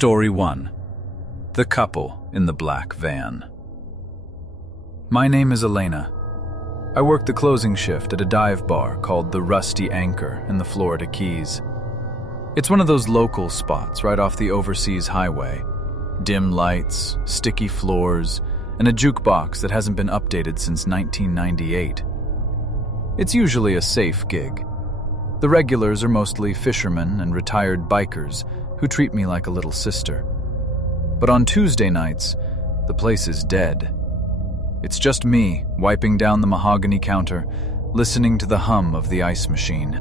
Story 1. The Couple in the Black Van. My name is Elena. I work the closing shift at a dive bar called the Rusty Anchor in the Florida Keys. It's one of those local spots right off the overseas highway. Dim lights, sticky floors, and a jukebox that hasn't been updated since 1998. It's usually a safe gig. The regulars are mostly fishermen and retired bikers who treat me like a little sister. But on Tuesday nights, the place is dead. It's just me wiping down the mahogany counter, listening to the hum of the ice machine.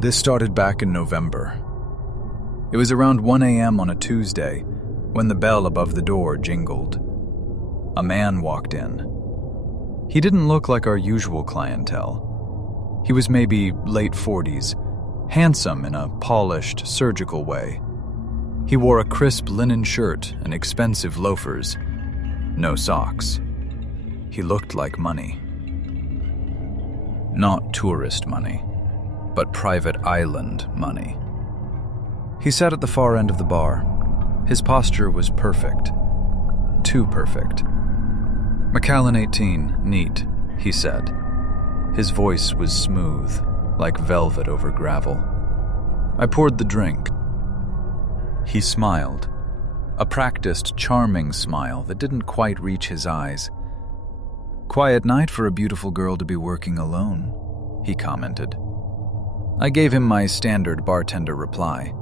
This started back in November. It was around 1 a.m. on a Tuesday when the bell above the door jingled. A man walked in. He didn't look like our usual clientele. He was maybe late 40s, handsome in a polished, surgical way. He wore a crisp linen shirt and expensive loafers. No socks. He looked like money. Not tourist money, but private island money. He sat at the far end of the bar. His posture was perfect. Too perfect. Macallan 18, neat, he said. His voice was smooth, like velvet over gravel. I poured the drink. He smiled. A practiced, charming smile that didn't quite reach his eyes. "Quiet night for a beautiful girl to be working alone," he commented. I gave him my standard bartender reply.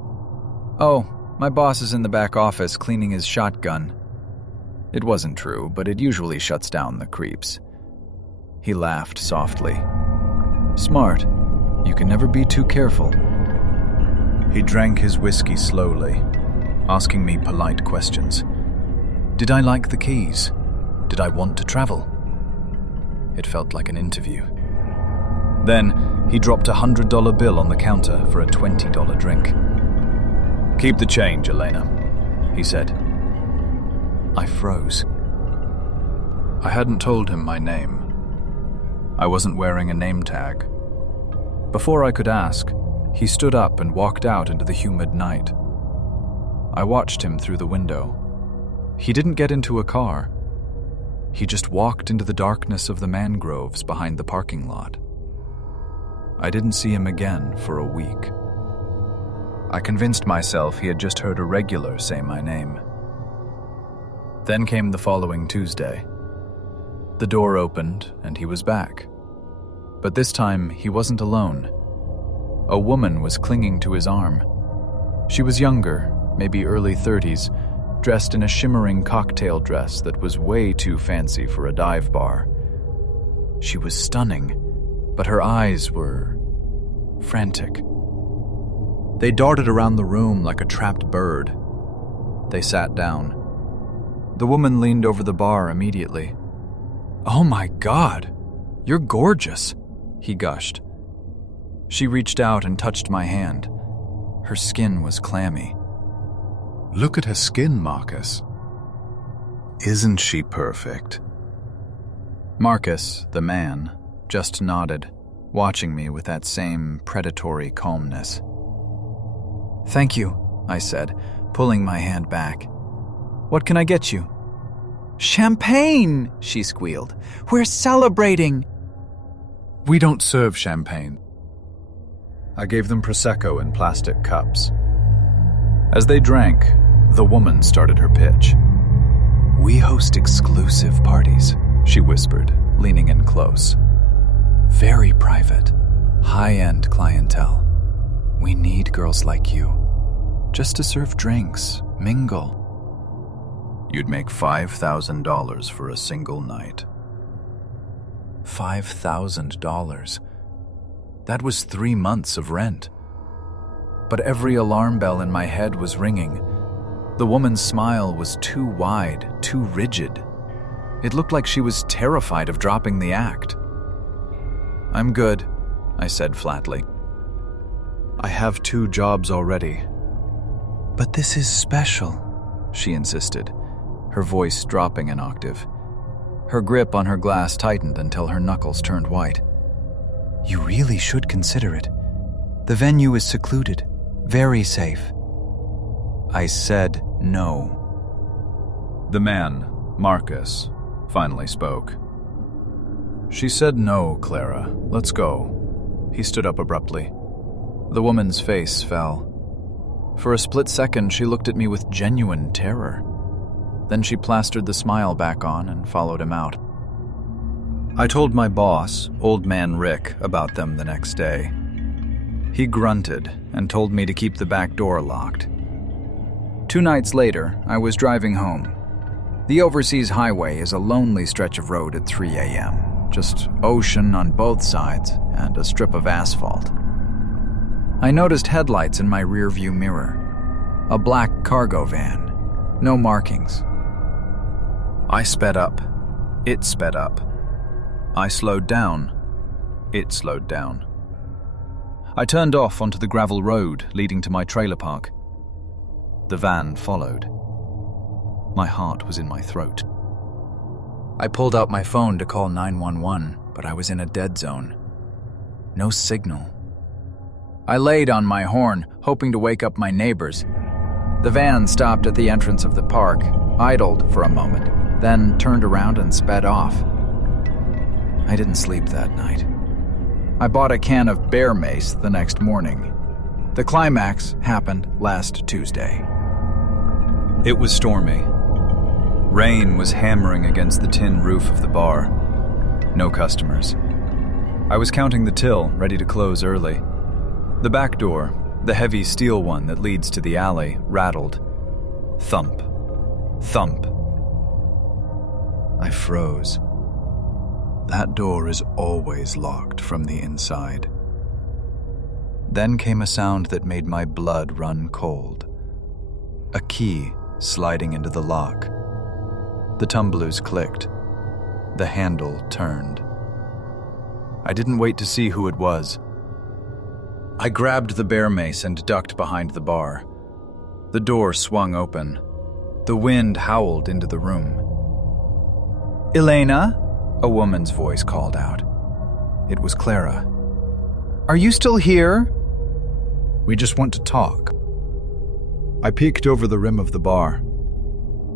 "Oh, my boss is in the back office cleaning his shotgun." It wasn't true, but it usually shuts down the creeps. He laughed softly. "Smart. You can never be too careful." He drank his whiskey slowly, asking me polite questions. Did I like the Keys? Did I want to travel? It felt like an interview. Then he dropped a $100 bill on the counter for a $20 drink. "Keep the change, Elena," he said. I froze. I hadn't told him my name. I wasn't wearing a name tag. Before I could ask, he stood up and walked out into the humid night. I watched him through the window. He didn't get into a car. He just walked into the darkness of the mangroves behind the parking lot. I didn't see him again for a week. I convinced myself he had just heard a regular say my name. Then came the following Tuesday. The door opened and he was back. But this time he wasn't alone. A woman was clinging to his arm. She was younger, maybe early 30s, dressed in a shimmering cocktail dress that was way too fancy for a dive bar. She was stunning, but her eyes were frantic. They darted around the room like a trapped bird. They sat down. The woman leaned over the bar immediately. "Oh my God, you're gorgeous," he gushed. She reached out and touched my hand. Her skin was clammy. "Look at her skin, Marcus. Isn't she perfect?" Marcus, the man, just nodded, watching me with that same predatory calmness. "Thank you," I said, pulling my hand back. "What can I get you?" "Champagne!" she squealed. "We're celebrating!" "We don't serve champagne." I gave them Prosecco in plastic cups. As they drank, the woman started her pitch. "We host exclusive parties," she whispered, leaning in close. "Very private, high-end clientele. We need girls like you, just to serve drinks, mingle." "You'd make $5,000 for a single night." $5,000. That was 3 months of rent. But every alarm bell in my head was ringing. The woman's smile was too wide, too rigid. It looked like she was terrified of dropping the act. "I'm good," I said flatly. "I have 2 jobs already." "But this is special," she insisted, her voice dropping an octave. Her grip on her glass tightened until her knuckles turned white. "You really should consider it. The venue is secluded, very safe." I said no. The man, Marcus, finally spoke. She said no, Clara. Let's go. He stood up abruptly. The woman's face fell. For a split second, she looked at me with genuine terror. Then she plastered the smile back on and followed him out. I told my boss, Old Man Rick, about them the next day. He grunted and told me to keep the back door locked. 2 nights later, I was driving home. The Overseas Highway is a lonely stretch of road at 3 a.m., just ocean on both sides and a strip of asphalt. I noticed headlights in my rearview mirror. A black cargo van. No markings. I sped up. It sped up. I slowed down. It slowed down. I turned off onto the gravel road leading to my trailer park. The van followed. My heart was in my throat. I pulled out my phone to call 911, but I was in a dead zone. No signal. I laid on my horn, hoping to wake up my neighbors. The van stopped at the entrance of the park, idled for a moment, then turned around and sped off. I didn't sleep that night. I bought a can of bear mace the next morning. The climax happened last Tuesday. It was stormy. Rain was hammering against the tin roof of the bar. No customers. I was counting the till, ready to close early. The back door, the heavy steel one that leads to the alley, rattled. Thump. Thump. I froze. That door is always locked from the inside. Then came a sound that made my blood run cold. A key sliding into the lock. The tumblers clicked. The handle turned. I didn't wait to see who it was. I grabbed the bear mace and ducked behind the bar. The door swung open. The wind howled into the room. "Elena?" a woman's voice called out. It was Clara. "Are you still here?" "We just want to talk." I peeked over the rim of the bar.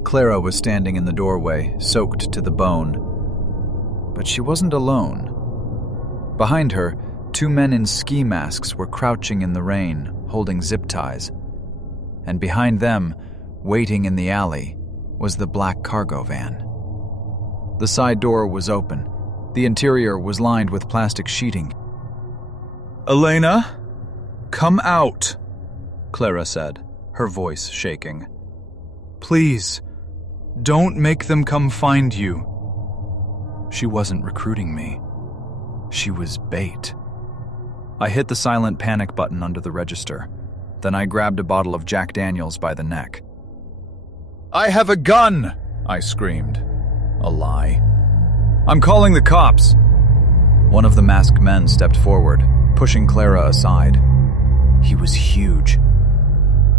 Clara was standing in the doorway, soaked to the bone. But she wasn't alone. Behind her, 2 men in ski masks were crouching in the rain, holding zip ties. And behind them, waiting in the alley, was the black cargo van. The side door was open. The interior was lined with plastic sheeting. "Elena, come out," Clara said, her voice shaking. "Please, don't make them come find you." She wasn't recruiting me. She was bait. I hit the silent panic button under the register. Then I grabbed a bottle of Jack Daniels by the neck. "I have a gun!" I screamed. A lie. "I'm calling the cops!" One of the masked men stepped forward, pushing Clara aside. He was huge.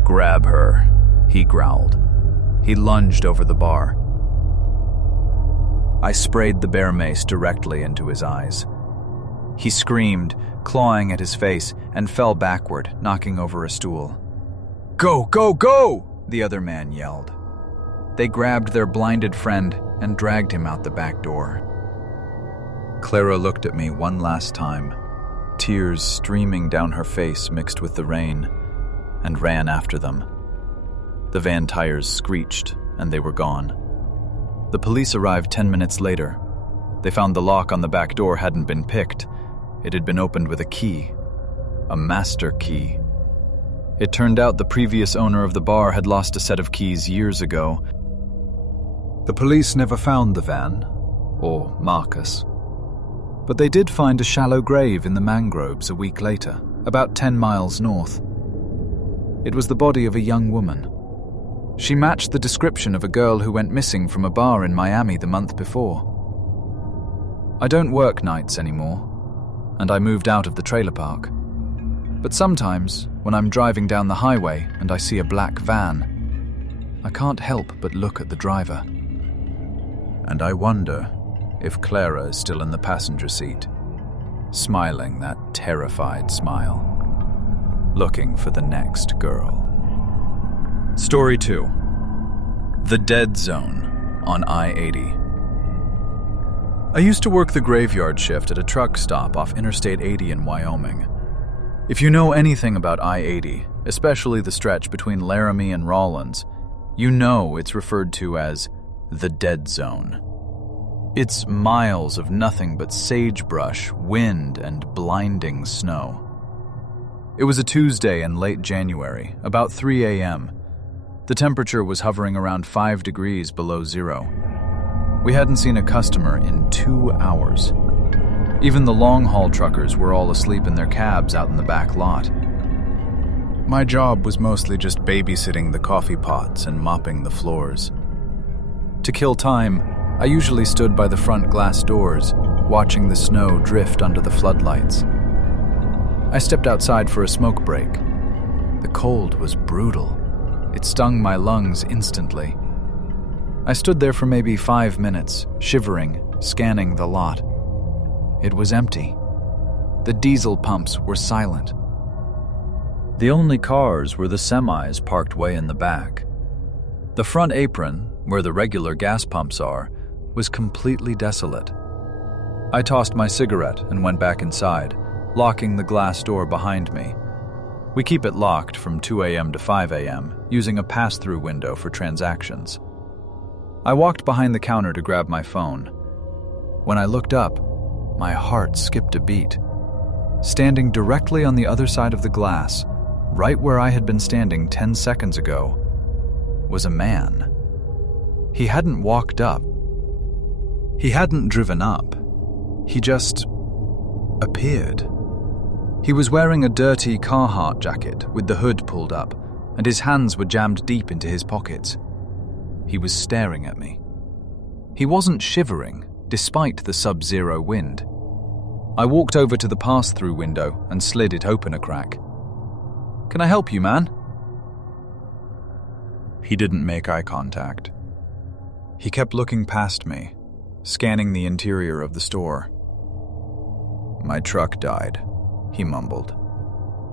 "Grab her," he growled. He lunged over the bar. I sprayed the bear mace directly into his eyes. He screamed, clawing at his face, and fell backward, knocking over a stool. "Go, go, go!" the other man yelled. They grabbed their blinded friend and dragged him out the back door. Clara looked at me one last time, tears streaming down her face mixed with the rain, and ran after them. The van tires screeched, and they were gone. The police arrived 10 minutes later. They found the lock on the back door hadn't been picked. It had been opened with a key. A master key. It turned out the previous owner of the bar had lost a set of keys years ago. The police never found the van, or Marcus. But they did find a shallow grave in the mangroves a week later, about 10 miles north. It was the body of a young woman. She matched the description of a girl who went missing from a bar in Miami the month before. I don't work nights anymore, and I moved out of the trailer park. But sometimes, when I'm driving down the highway and I see a black van, I can't help but look at the driver. And I wonder if Clara is still in the passenger seat, smiling that terrified smile, looking for the next girl. Story 2. The Dead Zone on I-80. I used to work the graveyard shift at a truck stop off Interstate 80 in Wyoming. If you know anything about I-80, especially the stretch between Laramie and Rawlins, you know it's referred to as the Dead Zone. It's miles of nothing but sagebrush, wind, and blinding snow. It was a Tuesday in late January, about 3 a.m. The temperature was hovering around 5 degrees below zero. We hadn't seen a customer in 2 hours. Even the long-haul truckers were all asleep in their cabs out in the back lot. My job was mostly just babysitting the coffee pots and mopping the floors. To kill time, I usually stood by the front glass doors, watching the snow drift under the floodlights. I stepped outside for a smoke break. The cold was brutal. It stung my lungs instantly. I stood there for maybe 5 minutes, shivering, scanning the lot. It was empty. The diesel pumps were silent. The only cars were the semis parked way in the back. The front apron, where the regular gas pumps are, was completely desolate. I tossed my cigarette and went back inside, locking the glass door behind me. We keep it locked from 2 a.m. to 5 a.m., using a pass-through window for transactions. I walked behind the counter to grab my phone. When I looked up, my heart skipped a beat. Standing directly on the other side of the glass, right where I had been standing 10 seconds ago, was a man. He hadn't walked up. He hadn't driven up. He just appeared. He was wearing a dirty Carhartt jacket with the hood pulled up, and his hands were jammed deep into his pockets. He was staring at me. He wasn't shivering, despite the sub-zero wind. I walked over to the pass-through window and slid it open a crack. "Can I help you, man?" He didn't make eye contact. He kept looking past me, scanning the interior of the store. "My truck died," he mumbled.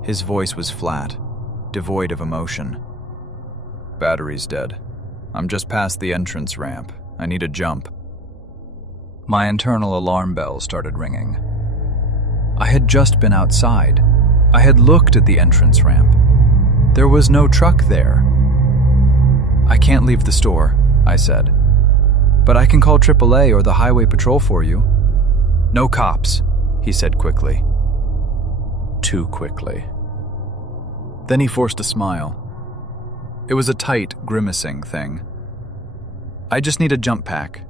His voice was flat, devoid of emotion. "Battery's dead. I'm just past the entrance ramp. I need a jump." My internal alarm bell started ringing. I had just been outside. I had looked at the entrance ramp. There was no truck there. "I can't leave the store," I said. "But I can call AAA or the highway patrol for you." "No cops," he said quickly. Too quickly. Then he forced a smile. It was a tight, grimacing thing. "I just need a jump pack.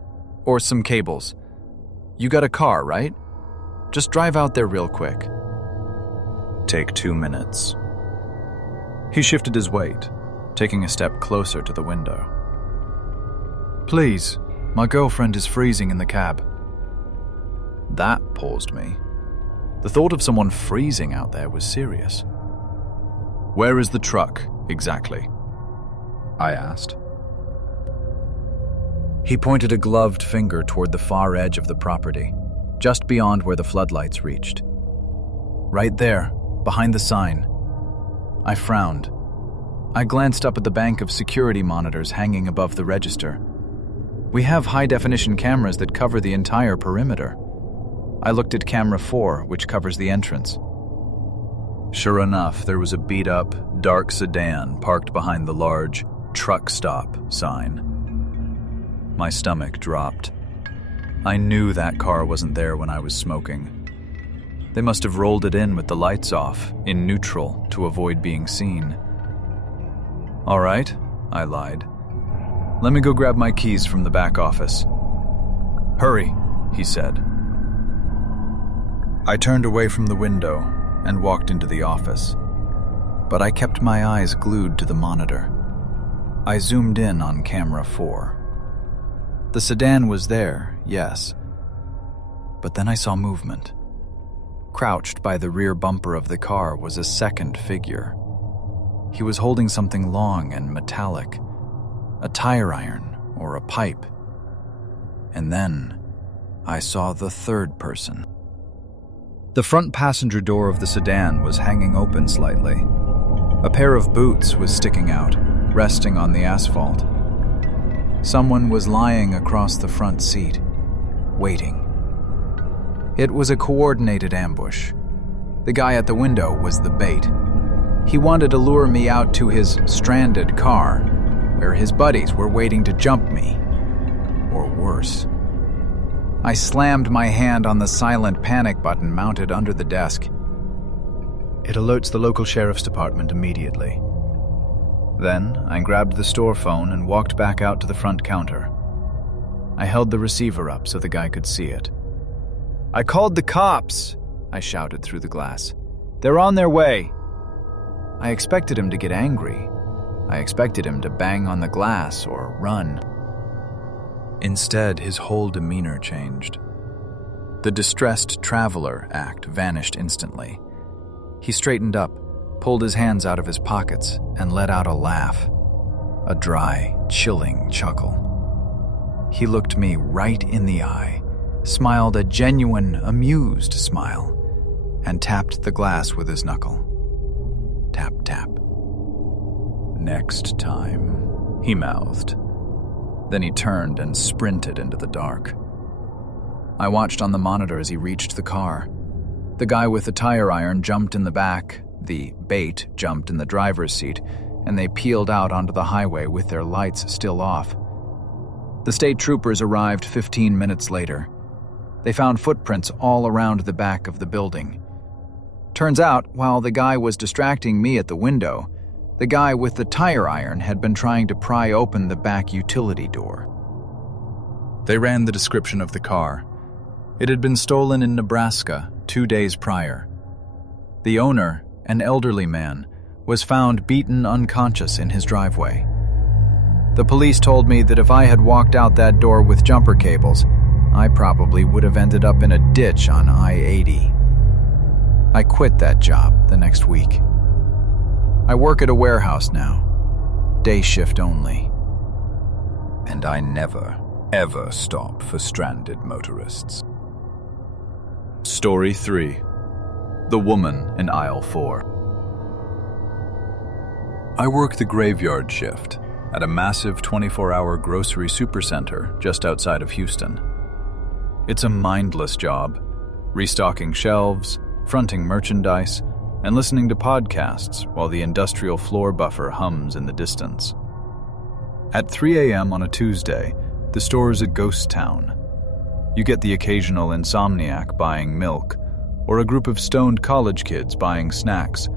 Or some cables. You got a car, right? Just drive out there real quick." "Take 2 minutes." He shifted his weight, taking a step closer to the window. "Please, my girlfriend is freezing in the cab." That paused me. The thought of someone freezing out there was serious. "Where is the truck, exactly?" I asked. He pointed a gloved finger toward the far edge of the property, just beyond where the floodlights reached. "Right there, behind the sign." I frowned. I glanced up at the bank of security monitors hanging above the register. We have high-definition cameras that cover the entire perimeter. I looked at camera 4, which covers the entrance. Sure enough, there was a beat-up, dark sedan parked behind the large "truck stop" sign. My stomach dropped. I knew that car wasn't there when I was smoking. They must have rolled it in with the lights off, in neutral, to avoid being seen. "All right," I lied. "Let me go grab my keys from the back office." "Hurry," he said. I turned away from the window and walked into the office, but I kept my eyes glued to the monitor. I zoomed in on camera 4. The sedan was there, yes, but then I saw movement. Crouched by the rear bumper of the car was a second figure. He was holding something long and metallic, a tire iron or a pipe. And then I saw the third person. The front passenger door of the sedan was hanging open slightly. A pair of boots was sticking out, resting on the asphalt. Someone was lying across the front seat, waiting. It was a coordinated ambush. The guy at the window was the bait. He wanted to lure me out to his stranded car, where his buddies were waiting to jump me. Or worse. I slammed my hand on the silent panic button mounted under the desk. It alerts the local sheriff's department immediately. Then I grabbed the store phone and walked back out to the front counter. I held the receiver up so the guy could see it. "I called the cops," I shouted through the glass. "They're on their way." I expected him to get angry. I expected him to bang on the glass or run. Instead, his whole demeanor changed. The distressed traveler act vanished instantly. He straightened up, pulled his hands out of his pockets, and let out a laugh. A dry, chilling chuckle. He looked me right in the eye, smiled a genuine, amused smile, and tapped the glass with his knuckle. Tap, tap. "Next time," he mouthed. Then he turned and sprinted into the dark. I watched on the monitor as he reached the car. The guy with the tire iron jumped in the back, the bait jumped in the driver's seat, and they peeled out onto the highway with their lights still off. The state troopers arrived 15 minutes later. They found footprints all around the back of the building. Turns out, while the guy was distracting me at the window, the guy with the tire iron had been trying to pry open the back utility door. They ran the description of the car. It had been stolen in Nebraska 2 days prior. The owner, an elderly man, was found beaten unconscious in his driveway. The police told me that if I had walked out that door with jumper cables, I probably would have ended up in a ditch on I-80. I quit that job the next week. I work at a warehouse now, day shift only. And I never, ever stop for stranded motorists. Story 3. The Woman in Aisle 4. I work the graveyard shift at a massive 24-hour grocery supercenter just outside of Houston. It's a mindless job, restocking shelves, fronting merchandise, and listening to podcasts while the industrial floor buffer hums in the distance. At 3 a.m. on a Tuesday, the store is a ghost town. You get the occasional insomniac buying milk, or a group of stoned college kids buying snacks,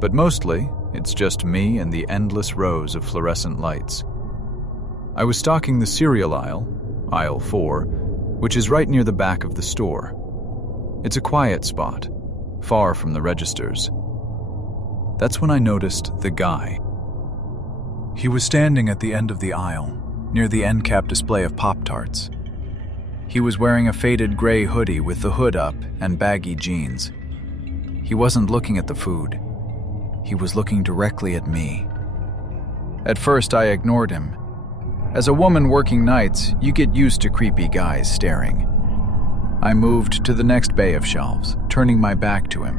but mostly it's just me and the endless rows of fluorescent lights. I was stocking the cereal aisle, aisle 4, which is right near the back of the store. It's a quiet spot, far from the registers. That's when I noticed the guy. He was standing at the end of the aisle, near the end cap display of Pop-Tarts. He was wearing a faded gray hoodie with the hood up and baggy jeans. He wasn't looking at the food. He was looking directly at me. At first, I ignored him. As a woman working nights, you get used to creepy guys staring. I moved to the next bay of shelves, turning my back to him.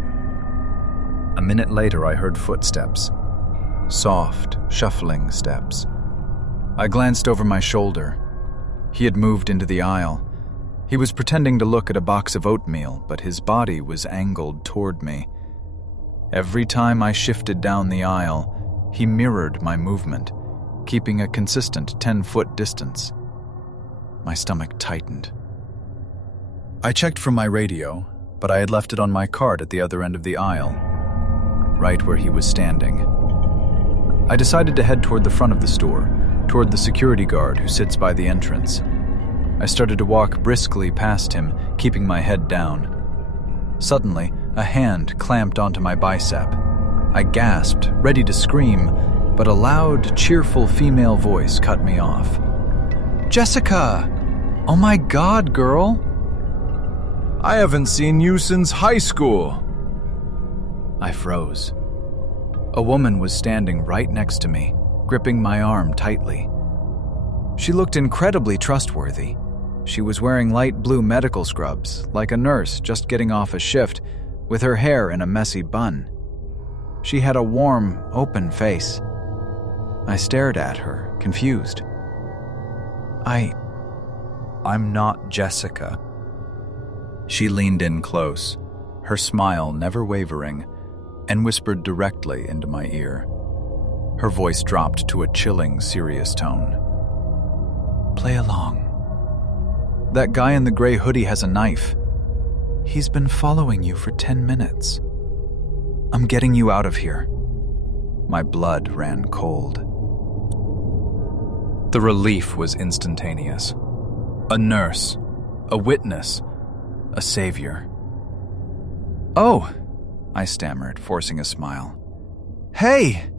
A minute later, I heard footsteps. Soft, shuffling steps. I glanced over my shoulder. He had moved into the aisle. He was pretending to look at a box of oatmeal, but his body was angled toward me. Every time I shifted down the aisle, he mirrored my movement, keeping a consistent 10-foot distance. My stomach tightened. I checked for my radio, but I had left it on my cart at the other end of the aisle, right where he was standing. I decided to head toward the front of the store, toward the security guard who sits by the entrance. I started to walk briskly past him, keeping my head down. Suddenly, a hand clamped onto my bicep. I gasped, ready to scream, but a loud, cheerful female voice cut me off. "Jessica! Oh my God, girl!" "I haven't seen you since high school." I froze. A woman was standing right next to me, gripping my arm tightly. She looked incredibly trustworthy. She was wearing light blue medical scrubs, like a nurse just getting off a shift, with her hair in a messy bun. She had a warm, open face. I stared at her, confused. I'm not Jessica. She leaned in close, her smile never wavering, and whispered directly into my ear. Her voice dropped to a chilling, serious tone. Play along. That guy in the gray hoodie has a knife. He's been following you for 10 minutes. I'm getting you out of here. My blood ran cold. The relief was instantaneous. A nurse, a witness, a savior. Oh, I stammered, forcing a smile. Hey!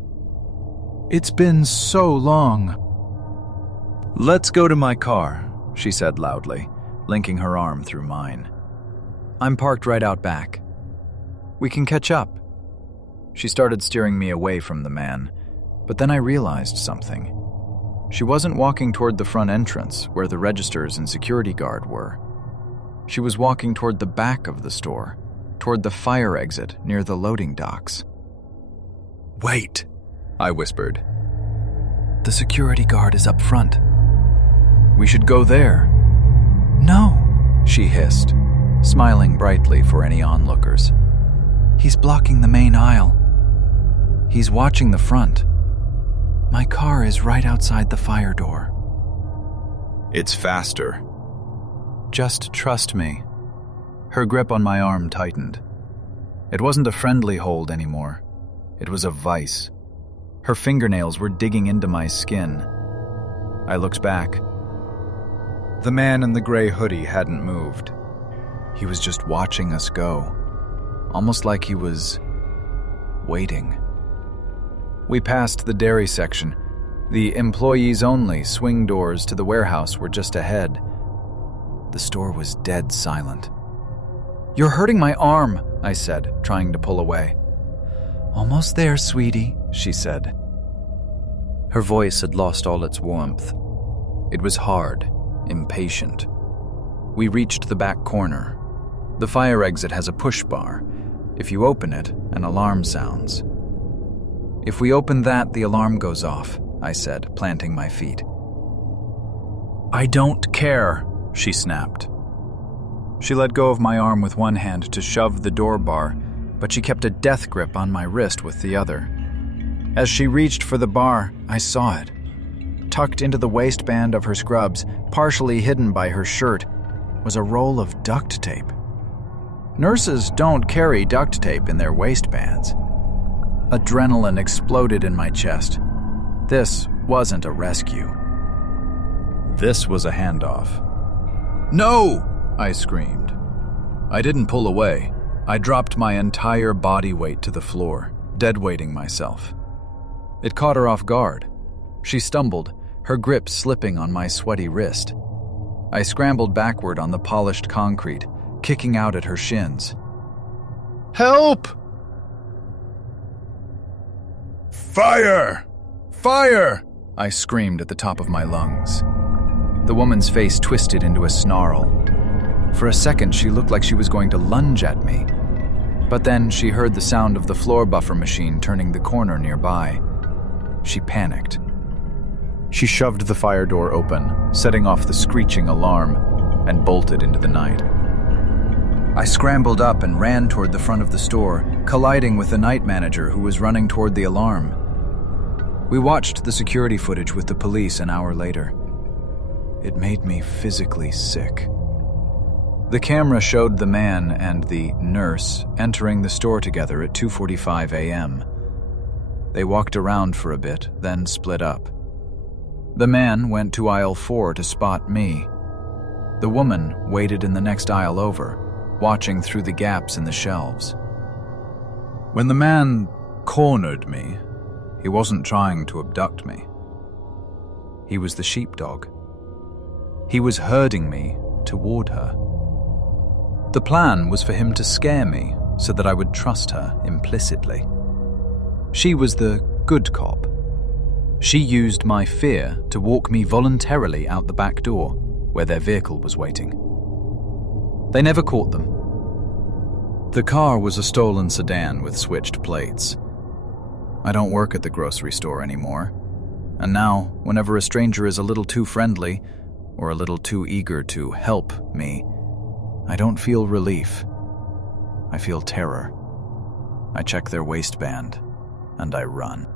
It's been so long. Let's go to my car, she said loudly, linking her arm through mine. I'm parked right out back. We can catch up. She started steering me away from the man, but then I realized something. She wasn't walking toward the front entrance, where the registers and security guard were. She was walking toward the back of the store, toward the fire exit near the loading docks. Wait, I whispered. The security guard is up front. We should go there. No, she hissed, smiling brightly for any onlookers. He's blocking the main aisle. He's watching the front. My car is right outside the fire door. It's faster. Just trust me. Her grip on my arm tightened. It wasn't a friendly hold anymore. It was a vice. Her fingernails were digging into my skin. I looked back. The man in the gray hoodie hadn't moved. He was just watching us go, almost like he was waiting. We passed the dairy section. The employees-only swing doors to the warehouse were just ahead. The store was dead silent. You're hurting my arm, I said, trying to pull away. Almost there, sweetie, she said. Her voice had lost all its warmth. It was hard, impatient. We reached the back corner. The fire exit has a push bar. If you open it, an alarm sounds. If we open that, the alarm goes off, I said, planting my feet. I don't care, she snapped. She let go of my arm with one hand to shove the door bar, but she kept a death grip on my wrist with the other. As she reached for the bar, I saw it. Tucked into the waistband of her scrubs, partially hidden by her shirt, was a roll of duct tape. Nurses don't carry duct tape in their waistbands. Adrenaline exploded in my chest. This wasn't a rescue. This was a handoff. No! I screamed. I didn't pull away. I dropped my entire body weight to the floor, deadweighting myself. It caught her off guard. She stumbled, her grip slipping on my sweaty wrist. I scrambled backward on the polished concrete, kicking out at her shins. Help! Fire! Fire! I screamed at the top of my lungs. The woman's face twisted into a snarl. For a second, she looked like she was going to lunge at me. But then she heard the sound of the floor buffer machine turning the corner nearby. She panicked. She shoved the fire door open, setting off the screeching alarm, and bolted into the night. I scrambled up and ran toward the front of the store, colliding with the night manager who was running toward the alarm. We watched the security footage with the police an hour later. It made me physically sick. The camera showed the man and the nurse entering the store together at 2:45 a.m. They walked around for a bit, then split up. The man went to aisle 4 to spot me. The woman waited in the next aisle over, watching through the gaps in the shelves. When the man cornered me, he wasn't trying to abduct me. He was the sheepdog. He was herding me toward her. The plan was for him to scare me so that I would trust her implicitly. She was the good cop. She used my fear to walk me voluntarily out the back door, where their vehicle was waiting. They never caught them. The car was a stolen sedan with switched plates. I don't work at the grocery store anymore. And now, whenever a stranger is a little too friendly or a little too eager to help me, I don't feel relief. I feel terror. I check their waistband, and I run.